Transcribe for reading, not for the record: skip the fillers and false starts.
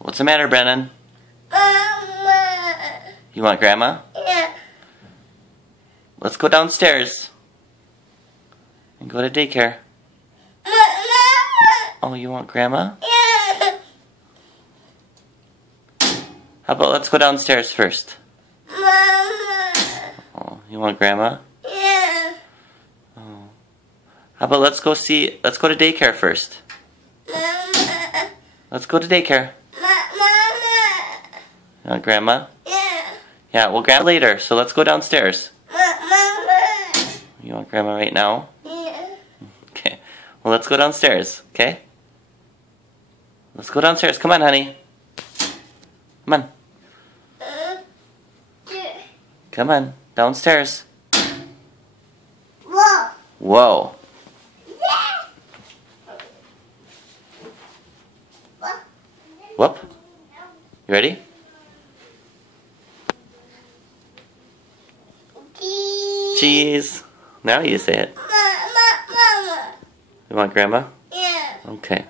What's the matter, Brennan? Mama. You want Grandma? Yeah. Let's go downstairs and go to daycare. Mama. Oh, you want Grandma? Yeah. How about let's go downstairs first? Mama. Oh, you want Grandma? Yeah. Oh. How about let's go to daycare first? Mama. Let's go to daycare. Mama. You want Grandma? Yeah. Yeah, we'll grab later, so let's go downstairs. Mama. You want Grandma right now? Yeah. Okay. Well, let's go downstairs, okay? Let's go downstairs. Come on, honey. Come on. Come on. Downstairs. Whoa. Whoa. Whoop. You ready? Cheese. Now you say it. Mama. You want Grandma? Yeah. Okay.